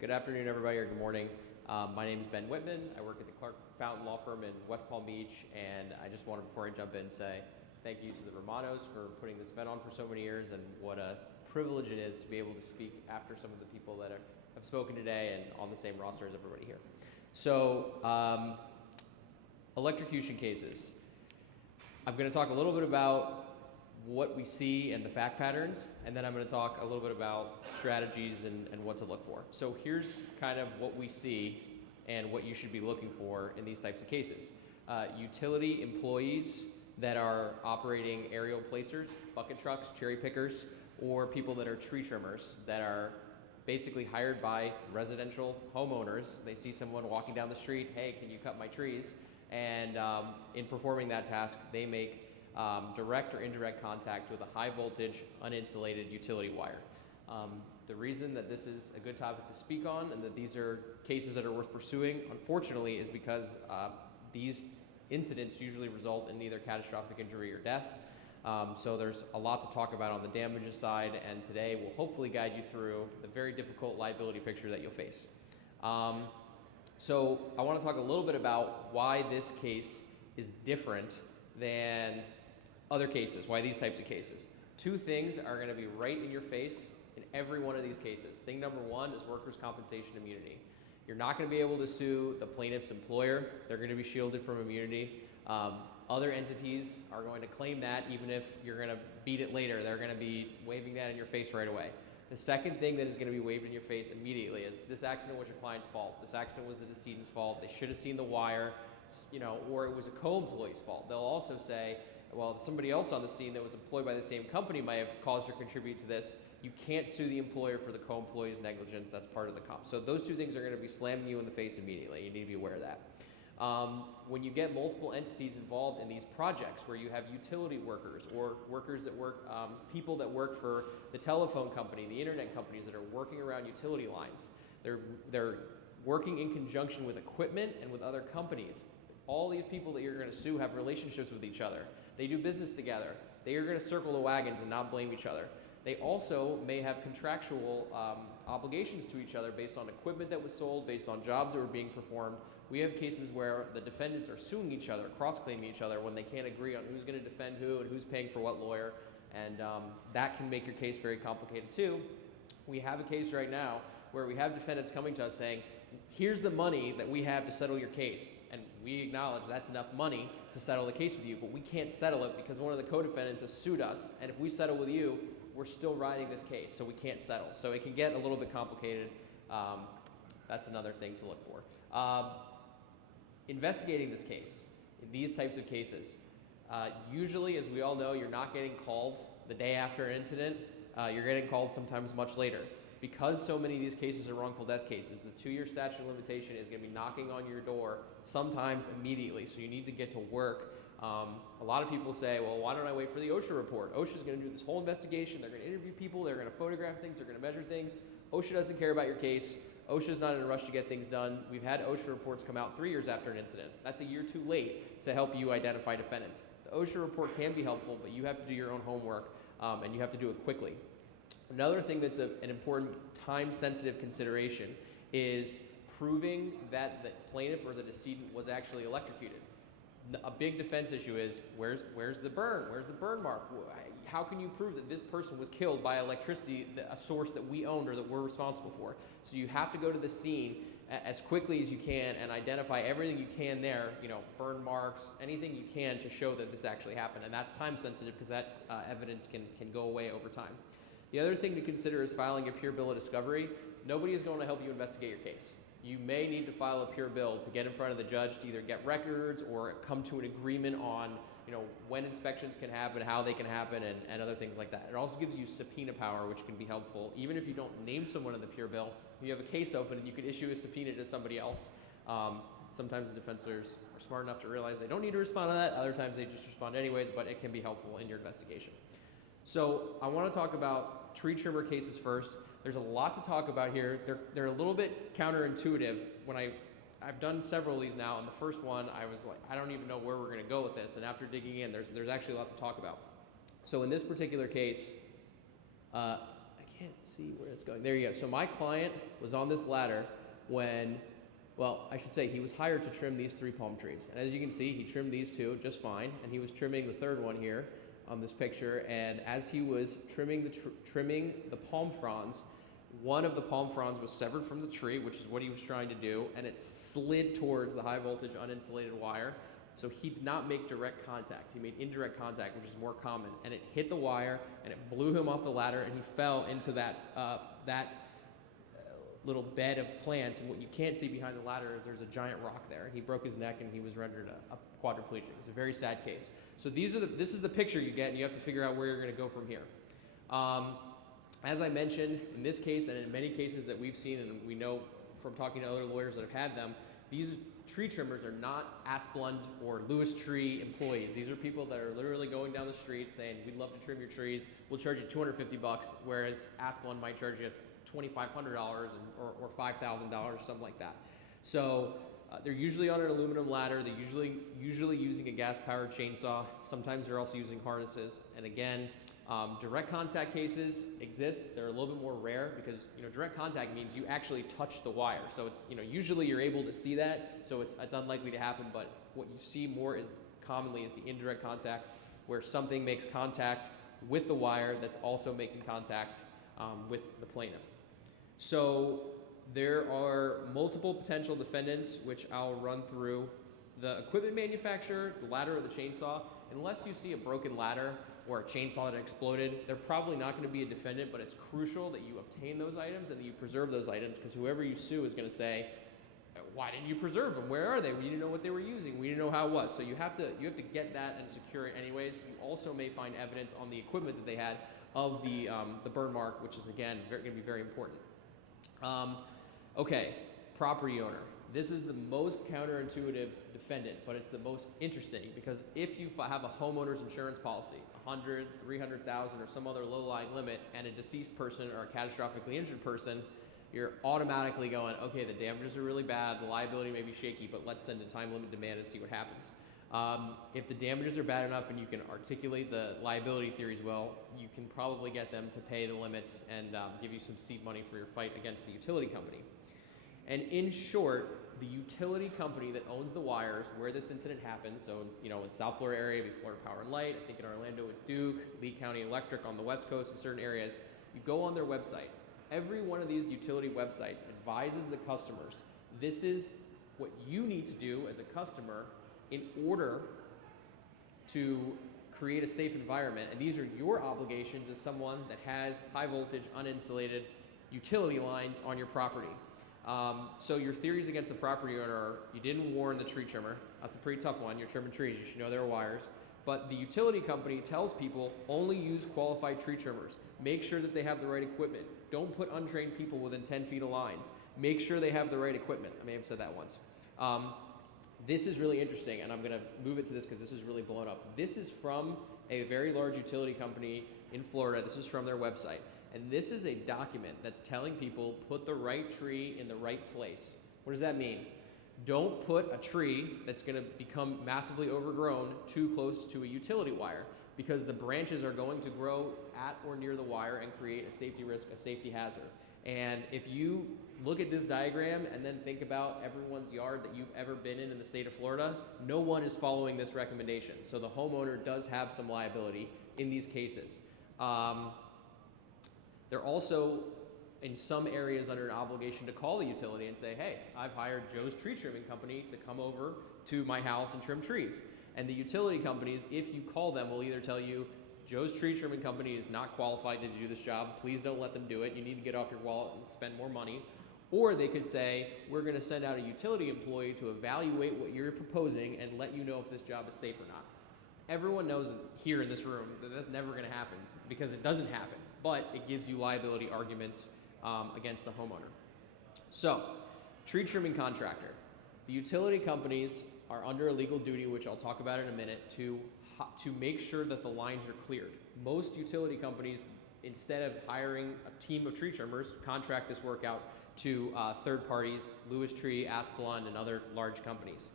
Good afternoon, everybody, or good morning. My name is Ben Whitman. I work at the Clark Fountain Law Firm in West Palm Beach, and I just wanted, before I jump in, say thank you to the Romanos for putting this event on for so many years, and what a privilege it is to be able to speak after some of the people that have spoken today and on the same roster as everybody here. So, electrocution cases. I'm going to talk a little bit about what we see and the fact patterns, and then I'm going to talk a little bit about strategies and what to look for. So here's kind of what we see and what you should be looking for in these types of cases. Utility employees that are operating aerial placers, bucket trucks, cherry pickers, or people that are tree trimmers that are basically hired by residential homeowners. They see someone walking down the street, hey, can you cut my trees? And in performing that task, they make direct or indirect contact with a high voltage, uninsulated utility wire. The reason that this is a good topic to speak on and that these are cases that are worth pursuing, unfortunately, is because these incidents usually result in either catastrophic injury or death. So there's a lot to talk about on the damages side, and today we'll hopefully guide you through the very difficult liability picture that you'll face. So I want to talk a little bit about why this case is different than other cases, why these types of cases. Two things are going to be right in your face in every one of these cases. Thing number one is workers' compensation immunity. You're not going to be able to sue the plaintiff's employer. They're going to be shielded from immunity. Other entities are going to claim that even if you're going to beat it later. They're going to be waving that in your face right away. The second thing that is going to be waved in your face immediately is this accident was your client's fault. This accident was the decedent's fault. They should have seen the wire, or it was a co-employee's fault. They'll also say, well, somebody else on the scene that was employed by the same company might have caused or contributed to this. You can't sue the employer for the co-employee's negligence. That's part of the comp. So those two things are going to be slamming you in the face immediately. You need to be aware of that. When you get multiple entities involved in these projects where you have utility workers or workers that work, people that work for the telephone company, the internet companies that are working around utility lines, they're working in conjunction with equipment and with other companies. All these people that you're going to sue have relationships with each other. They do business together. They are going to circle the wagons and not blame each other. They also may have contractual obligations to each other based on equipment that was sold, based on jobs that were being performed. We have cases where the defendants are suing each other, cross-claiming each other when they can't agree on who's going to defend who and who's paying for what lawyer, and that can make your case very complicated too. We have a case right now where we have defendants coming to us saying, here's the money that we have to settle your case, and we acknowledge that's enough money to settle the case with you, but we can't settle it because one of the co-defendants has sued us, and if we settle with you, we're still riding this case, so we can't settle. So it can get a little bit complicated. That's another thing to look for. Investigating this case, in these types of cases, usually, as we all know, you're not getting called the day after an incident. You're getting called sometimes much later. Because so many of these cases are wrongful death cases, the 2-year statute of limitation is going to be knocking on your door sometimes immediately, so you need to get to work. A lot of people say, well, why don't I wait for the OSHA report? OSHA's going to do this whole investigation. They're going to interview people. They're going to photograph things. They're going to measure things. OSHA doesn't care about your case. OSHA's not in a rush to get things done. We've had OSHA reports come out 3 years after an incident. That's a year too late to help you identify defendants. The OSHA report can be helpful, but you have to do your own homework, and you have to do it quickly. Another thing that's an important time-sensitive consideration is proving that the plaintiff or the decedent was actually electrocuted. A big defense issue is, where's the burn? Where's the burn mark? How can you prove that this person was killed by electricity, a source that we owned or that we're responsible for? So you have to go to the scene as quickly as you can and identify everything you can there, burn marks, anything you can to show that this actually happened. And that's time-sensitive because that evidence can go away over time. The other thing to consider is filing a pure bill of discovery. Nobody is going to help you investigate your case. You may need to file a pure bill to get in front of the judge to either get records or come to an agreement on when inspections can happen, how they can happen, and other things like that. It also gives you subpoena power, which can be helpful. Even if you don't name someone in the pure bill, you have a case open and you could issue a subpoena to somebody else. Sometimes the defense lawyers are smart enough to realize they don't need to respond to that. Other times they just respond anyways, but it can be helpful in your investigation. So I want to talk about tree trimmer cases first. There's a lot to talk about here. They're a little bit counterintuitive. When I've done several of these now, and the first one I was like, I don't even know where we're going to go with this. And after digging in, there's actually a lot to talk about. So in this particular case, I can't see where it's going. There you go. So my client was on this ladder when, well, I should say he was hired to trim these 3 palm trees. And as you can see, he trimmed these 2 just fine, and he was trimming the 3rd one here on this picture. And as he was trimming the palm fronds, one of the palm fronds was severed from the tree, which is what he was trying to do, and it slid towards the high voltage uninsulated wire. So he did not make direct contact. He made indirect contact, which is more common, and it hit the wire, and it blew him off the ladder, and he fell into that little bed of plants. And what you can't see behind the ladder is there's a giant rock there, and he broke his neck, and he was rendered a quadriplegic. It's a very sad case. So this is the picture you get, and you have to figure out where you're going to go from here. As I mentioned, in this case, and in many cases that we've seen, and we know from talking to other lawyers that have had them, these tree trimmers are not Asplund or Lewis Tree employees. These are people that are literally going down the street saying, we'd love to trim your trees, we'll charge you $250, whereas Asplund might charge you $2,500 or $5,000, something like that. So they're usually on an aluminum ladder. They're usually using a gas-powered chainsaw. Sometimes they're also using harnesses. And again, direct contact cases exist. They're a little bit more rare because direct contact means you actually touch the wire. So it's usually you're able to see that. So it's unlikely to happen. But what you see more commonly is the indirect contact, where something makes contact with the wire that's also making contact with the plaintiff. So there are multiple potential defendants, which I'll run through. The equipment manufacturer, the ladder or the chainsaw, unless you see a broken ladder or a chainsaw that exploded, they're probably not going to be a defendant, but it's crucial that you obtain those items and that you preserve those items, because whoever you sue is going to say, why didn't you preserve them? Where are they? We didn't know what they were using. We didn't know how it was. So you have to get that and secure it anyways. You also may find evidence on the equipment that they had of the burn mark, which is, again, going to be very important. Okay, property owner. This is the most counterintuitive defendant, but it's the most interesting, because if you have a homeowner's insurance policy, $100,000, $300,000, or some other low-lying limit, and a deceased person or a catastrophically injured person, you're automatically going, okay, the damages are really bad, the liability may be shaky, but let's send a time limit demand and see what happens. If the damages are bad enough and you can articulate the liability theories well, you can probably get them to pay the limits and give you some seed money for your fight against the utility company. And in short, the utility company that owns the wires where this incident happened, so in South Florida area, it'd be Florida Power and Light. I think in Orlando it's Duke, Lee County Electric on the West Coast in certain areas. You go on their website. Every one of these utility websites advises the customers, this is what you need to do as a customer in order to create a safe environment. And these are your obligations as someone that has high voltage, uninsulated utility lines on your property. So your theories against the property owner are, you didn't warn the tree trimmer. That's a pretty tough one. You're trimming trees. You should know there are wires. But the utility company tells people only use qualified tree trimmers. Make sure that they have the right equipment. Don't put untrained people within 10 feet of lines. Make sure they have the right equipment. I may have said that once. This is really interesting, and I'm going to move it to this because this is really blown up. This is from a very large utility company in Florida. This is from their website. And this is a document that's telling people, put the right tree in the right place. What does that mean? Don't put a tree that's going to become massively overgrown too close to a utility wire, because the branches are going to grow at or near the wire and create a safety risk, a safety hazard. And if you look at this diagram and then think about everyone's yard that you've ever been in the state of Florida, no one is following this recommendation. So the homeowner does have some liability in these cases. They're also, in some areas, under an obligation to call the utility and say, hey, I've hired Joe's Tree Trimming Company to come over to my house and trim trees. And the utility companies, if you call them, will either tell you, Joe's Tree Trimming Company is not qualified to do this job. Please don't let them do it. You need to get off your wallet and spend more money. Or they could say, we're going to send out a utility employee to evaluate what you're proposing and let you know if this job is safe or not. Everyone knows here in this room that that's never going to happen, because it doesn't happen. But it gives you liability arguments against the homeowner. So, tree trimming contractor. The utility companies are under a legal duty, which I'll talk about in a minute, to make sure that the lines are cleared. Most utility companies, instead of hiring a team of tree trimmers, contract this work out to third parties, Lewis Tree, Asplund, and other large companies.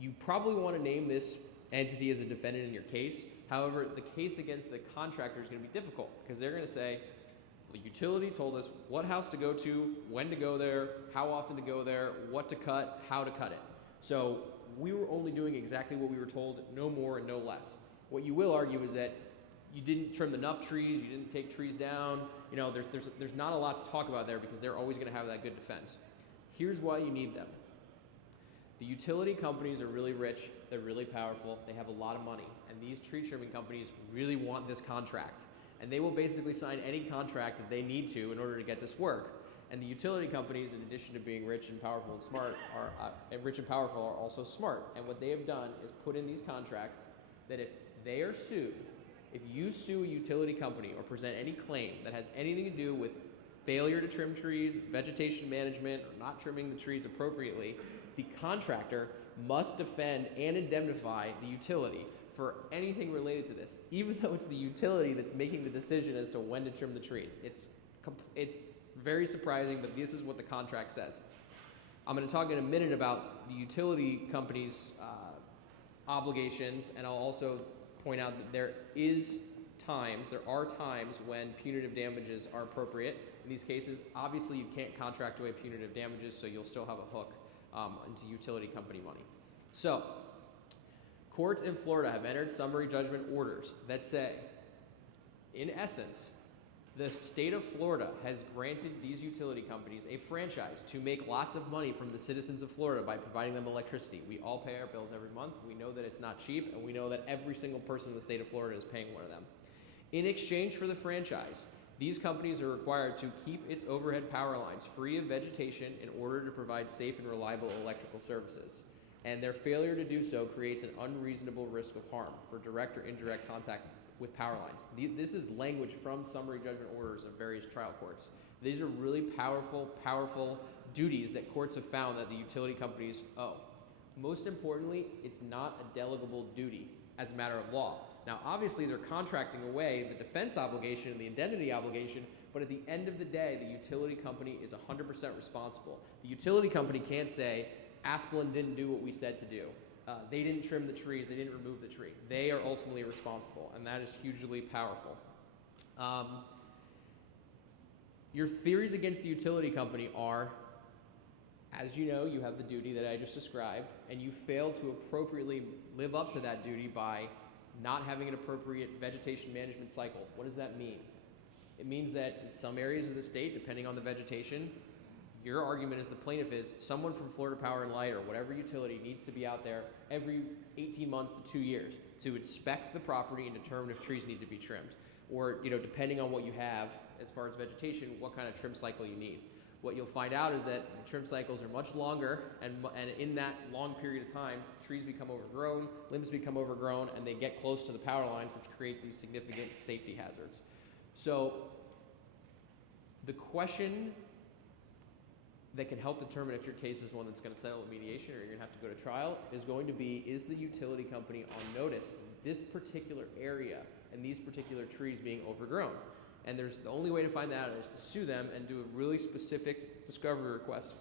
You probably want to name this entity as a defendant in your case. However, the case against the contractor is going to be difficult because they're going to say, the utility told us what house to go to, when to go there, how often to go there, what to cut, how to cut it. So we were only doing exactly what we were told, no more and no less. What you will argue is that you didn't trim enough trees, you didn't take trees down. You know, there's not a lot to talk about there because they're always going to have that good defense. Here's why you need them. The utility companies are really rich, they're really powerful, they have a lot of money, and these tree trimming companies really want this contract. And they will basically sign any contract that they need to in order to get this work. And the utility companies, in addition to being rich and powerful and smart, are also smart. And what they have done is put in these contracts that if they are sued, if you sue a utility company or present any claim that has anything to do with failure to trim trees, vegetation management, or not trimming the trees appropriately, the contractor must defend and indemnify the utility for anything related to this, even though it's the utility that's making the decision as to when to trim the trees. It's very surprising, but this is what the contract says. I'm going to talk in a minute about the utility company's obligations, and I'll also point out that there are times when punitive damages are appropriate. In these cases, obviously you can't contract away punitive damages, so you'll still have a hook into utility company money. So, courts in Florida have entered summary judgment orders that say, in essence, the state of Florida has granted these utility companies a franchise to make lots of money from the citizens of Florida by providing them electricity. We all pay our bills every month. We know that it's not cheap, and we know that every single person in the state of Florida is paying one of them. In exchange for the franchise, these companies are required to keep its overhead power lines free of vegetation in order to provide safe and reliable electrical services. And their failure to do so creates an unreasonable risk of harm for direct or indirect contact with power lines. This is language from summary judgment orders of various trial courts. These are really powerful duties that courts have found that the utility companies owe. Most importantly, it's not a delegable duty as a matter of law. Now, obviously, they're contracting away the defense obligation and the indemnity obligation, but at the end of the day, the utility company is 100% responsible. The utility company can't say, Asplin didn't do what we said to do. They didn't trim the trees, they didn't remove the tree. They are ultimately responsible, and that is hugely powerful. Your theories against the utility company are, as you know, you have the duty that I just described, and you fail to appropriately live up to that duty by not having an appropriate vegetation management cycle. What does that mean? It means that in some areas of the state, depending on the vegetation, your argument as the plaintiff is someone from Florida Power and Light or whatever utility needs to be out there every 18 months to 2 years to inspect the property and determine if trees need to be trimmed. Or, depending on what you have as far as vegetation, what kind of trim cycle you need. What you'll find out is that trim cycles are much longer, and in that long period of time, trees become overgrown, limbs become overgrown, and they get close to the power lines, which create these significant safety hazards. So the question that can help determine if your case is one that's going to settle at mediation or you're going to have to go to trial is going to be, is the utility company on notice this particular area and these particular trees being overgrown? And the only way to find that out is to sue them and do a really specific discovery request.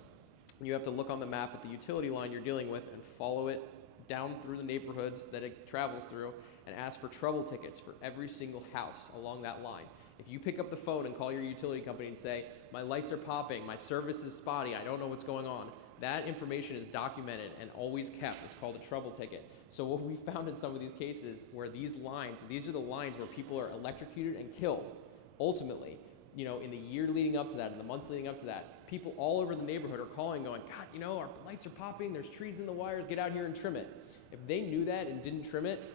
You have to look on the map at the utility line you're dealing with and follow it down through the neighborhoods that it travels through and ask for trouble tickets for every single house along that line. If you pick up the phone and call your utility company and say, my lights are popping, my service is spotty, I don't know what's going on, that information is documented and always kept. It's called a trouble ticket. So what we found in some of these cases where these are the lines where people are electrocuted and killed. Ultimately, in the year leading up to that, in the months leading up to that, people all over the neighborhood are calling going, God, our lights are popping, there's trees in the wires, get out here and trim it. If they knew that and didn't trim it,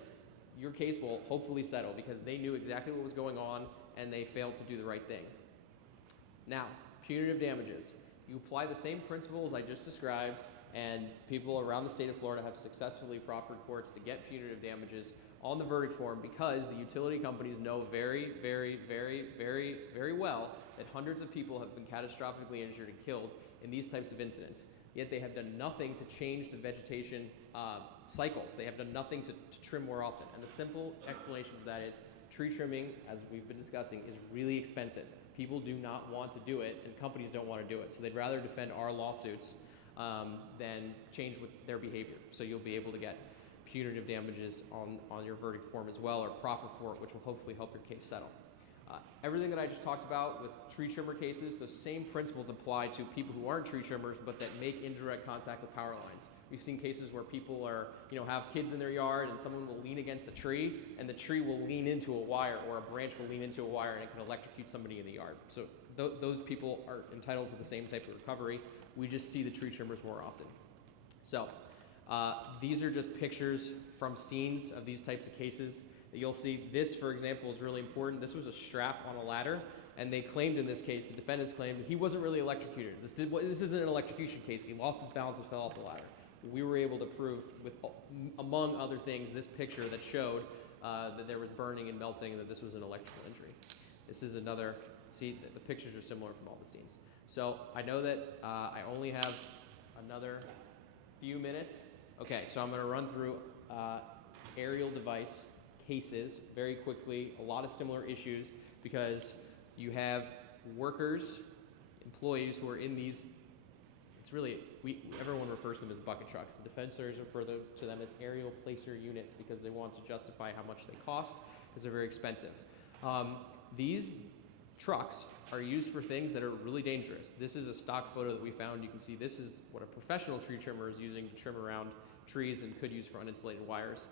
your case will hopefully settle because they knew exactly what was going on and they failed to do the right thing. Now, punitive damages. You apply the same principles I just described, and people around the state of Florida have successfully proffered courts to get punitive damages on the verdict form because the utility companies know very, very, very, very, very well that hundreds of people have been catastrophically injured and killed in these types of incidents. Yet they have done nothing to change the vegetation cycles. They have done nothing to trim more often. And the simple explanation for that is tree trimming, as we've been discussing, is really expensive. People do not want to do it, and companies don't want to do it. So they'd rather defend our lawsuits than change with their behavior. So you'll be able to get punitive damages on your verdict form as well, or proffer for it, which will hopefully help your case settle. Everything that I just talked about with tree trimmer cases, those same principles apply to people who aren't tree trimmers but that make indirect contact with power lines. We've seen cases where people are, have kids in their yard and someone will lean against the tree and the tree will lean into a wire, or a branch will lean into a wire and it can electrocute somebody in the yard. So those people are entitled to the same type of recovery. We just see the tree trimmers more often. So these are just pictures from scenes of these types of cases. You'll see this, for example, is really important. This was a strap on a ladder, and they claimed in this case, the defendants claimed, he wasn't really electrocuted. This isn't an electrocution case. He lost his balance and fell off the ladder. We were able to prove, with among other things, this picture that showed that there was burning and melting and that this was an electrical injury. This is another, see, the pictures are similar from all the scenes. So I know that I only have another few minutes. Okay, so I'm going to run through aerial device cases very quickly, a lot of similar issues, because you have workers, employees who are in these, it's really, everyone refers to them as bucket trucks. The defense lawyers refer to them as aerial placer units because they want to justify how much they cost because they're very expensive. These trucks are used for things that are really dangerous. This is a stock photo that we found. You can see this is what a professional tree trimmer is using to trim around trees and could use for uninsulated wires.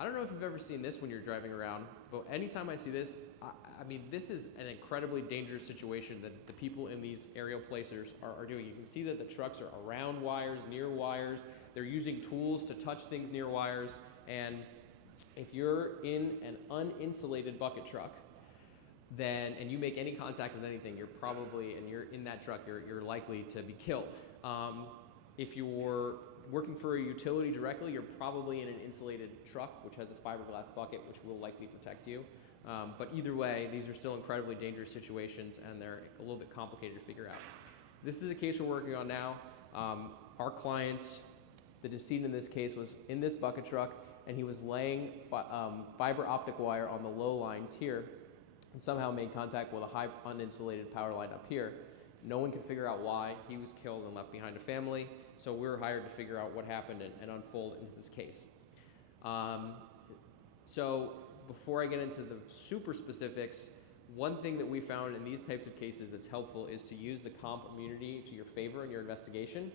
I don't know if you've ever seen this when you're driving around, but anytime I see this, I mean, this is an incredibly dangerous situation that the people in these aerial placers are doing. You can see that the trucks are around wires, near wires. They're using tools to touch things near wires. And if you're in an uninsulated bucket truck, then, and you make any contact with anything, you're probably, and you're in that truck, you're likely to be killed. If you're working for a utility directly, you're probably in an insulated truck, which has a fiberglass bucket, which will likely protect you. But either way, these are still incredibly dangerous situations, and they're a little bit complicated to figure out. This is a case we're working on now. Our clients, the decedent in this case, was in this bucket truck, and he was laying fiber optic wire on the low lines here, and somehow made contact with a high uninsulated power line up here. No one could figure out why. He was killed and left behind a family. So we were hired to figure out what happened and unfold into this case. So before I get into the super specifics, one thing that we found in these types of cases that's helpful is to use the comp immunity to your favor in your investigation.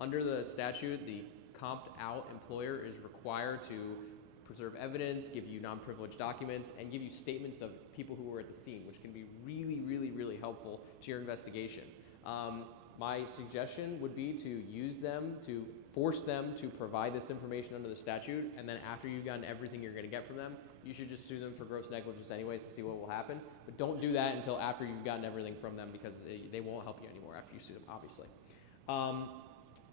Under the statute, the comped out employer is required to preserve evidence, give you non-privileged documents, and give you statements of people who were at the scene, which can be really, really, really helpful to your investigation. My suggestion would be to use them, to force them to provide this information under the statute, and then after you've gotten everything you're going to get from them, you should just sue them for gross negligence anyways to see what will happen. But don't do that until after you've gotten everything from them, because they won't help you anymore after you sue them, obviously.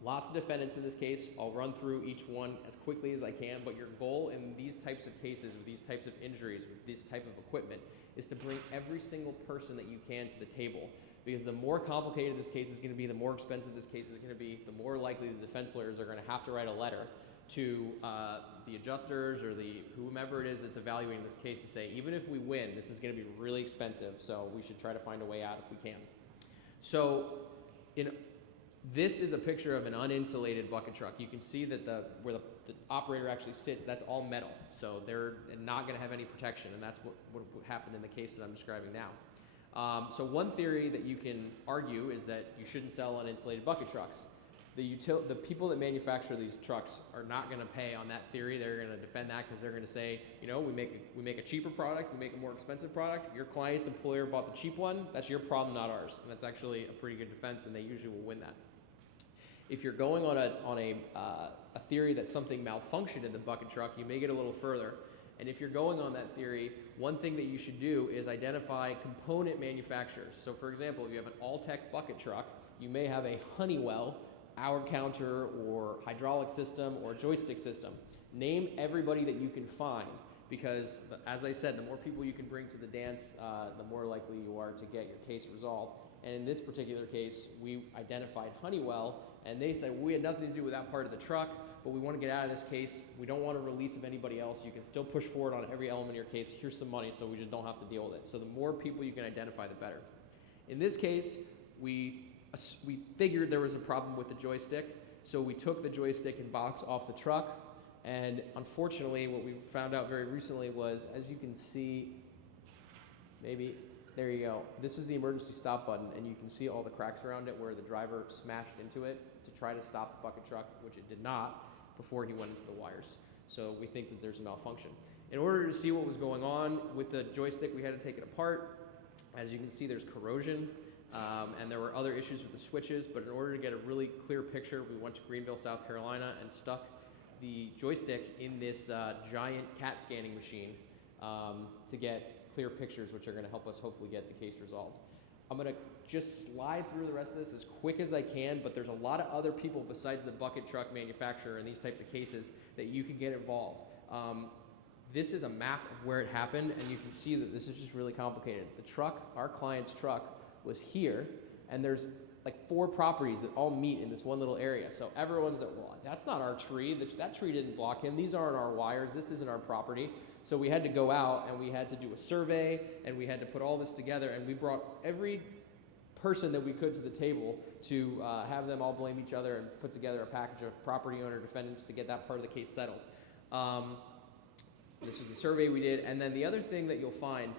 Lots of defendants in this case. I'll run through each one as quickly as I can, but your goal in these types of cases, with these types of injuries, with this type of equipment, is to bring every single person that you can to the table. Because the more complicated this case is going to be, the more expensive this case is going to be, the more likely the defense lawyers are going to have to write a letter to the adjusters or the whomever it is that's evaluating this case to say, even if we win, this is going to be really expensive, so we should try to find a way out if we can. So this is a picture of an uninsulated bucket truck. You can see that where the operator actually sits, that's all metal. So they're not going to have any protection, and that's what happened in the case that I'm describing now. So one theory that you can argue is that you shouldn't sell uninsulated bucket trucks. The people that manufacture these trucks are not going to pay on that theory. They're going to defend that because they're going to say, we make a cheaper product, we make a more expensive product. Your client's employer bought the cheap one. That's your problem, not ours. And that's actually a pretty good defense, and they usually will win that. If you're going on a theory that something malfunctioned in the bucket truck, you may get a little further. And if you're going on that theory, one thing that you should do is identify component manufacturers. So for example, if you have an All-Tech bucket truck, you may have a Honeywell hour counter or hydraulic system or joystick system. Name everybody that you can find, because as I said, the more people you can bring to the dance, the more likely you are to get your case resolved. And in this particular case, we identified Honeywell, and they said, we had nothing to do with that part of the truck, but we want to get out of this case. We don't want a release of anybody else. You can still push forward on every element of your case. Here's some money, so we just don't have to deal with it. So the more people you can identify, the better. In this case, we figured there was a problem with the joystick, so we took the joystick and box off the truck, And unfortunately, what we found out very recently was, as you can see, maybe, there you go. This is the emergency stop button, and you can see all the cracks around it where the driver smashed into it to try to stop the bucket truck, which it did not before he went into the wires. So we think that there's a malfunction. In order to see what was going on with the joystick, we had to take it apart. As you can see, there's corrosion, and there were other issues with the switches, but in order to get a really clear picture, we went to Greenville, South Carolina, and stuck the joystick in this giant CAT scanning machine to get clear pictures, which are going to help us hopefully get the case resolved. I'm going to just slide through the rest of this as quick as I can, but there's a lot of other people besides the bucket truck manufacturer in these types of cases that you can get involved. This is a map of where it happened, and you can see that this is just really complicated. The truck, our client's truck, was here, and there's like 4 properties that all meet in this one little area. So everyone's like, well, that's not our tree. That tree didn't block him. These aren't our wires. This isn't our property. So we had to go out, and we had to do a survey, and we had to put all this together, and we brought every person that we could to the table to have them all blame each other and put together a package of property owner defendants to get that part of the case settled. This was the survey we did, and then the other thing that you'll find,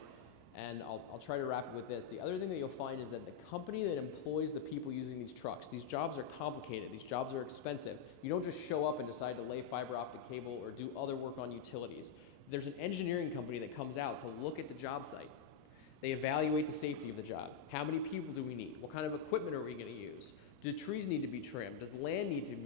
and I'll try to wrap it with this, the other thing that you'll find is that the company that employs the people using these trucks, these jobs are complicated, these jobs are expensive. You don't just show up and decide to lay fiber optic cable or do other work on utilities. There's an engineering company that comes out to look at the job site. They evaluate the safety of the job. How many people do we need? What kind of equipment are we going to use? Do trees need to be trimmed? Does land need to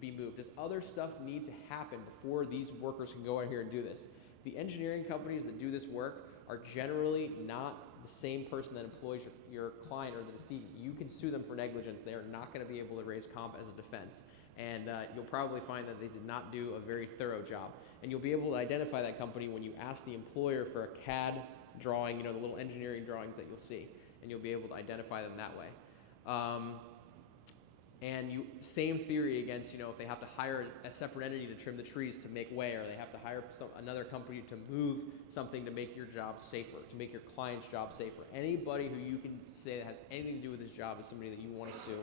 be moved? Does other stuff need to happen before these workers can go out here and do this? The engineering companies that do this work are generally not the same person that employs your client or the decedent. You can sue them for negligence. They are not going to be able to raise comp as a defense. And you'll probably find that they did not do a very thorough job. And you'll be able to identify that company when you ask the employer for a CAD drawing, you know, the little engineering drawings that you'll see. And you'll be able to identify them that way. And same theory against, you know, if they have to hire a separate entity to trim the trees to make way, or they have to hire another company to move something to make your job safer, to make your client's job safer. Anybody who you can say that has anything to do with this job is somebody that you want to sue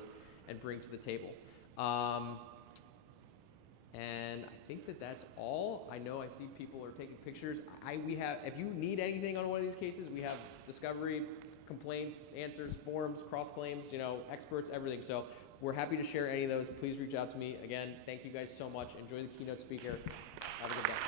and bring to the table. And I think that that's all. I know I see people are taking pictures. If you need anything on one of these cases, we have discovery, complaints, answers, forms, cross claims, you know, experts, everything. So we're happy to share any of those. Please reach out to me. Again, thank you guys so much. Enjoy the keynote speaker. Have a good day.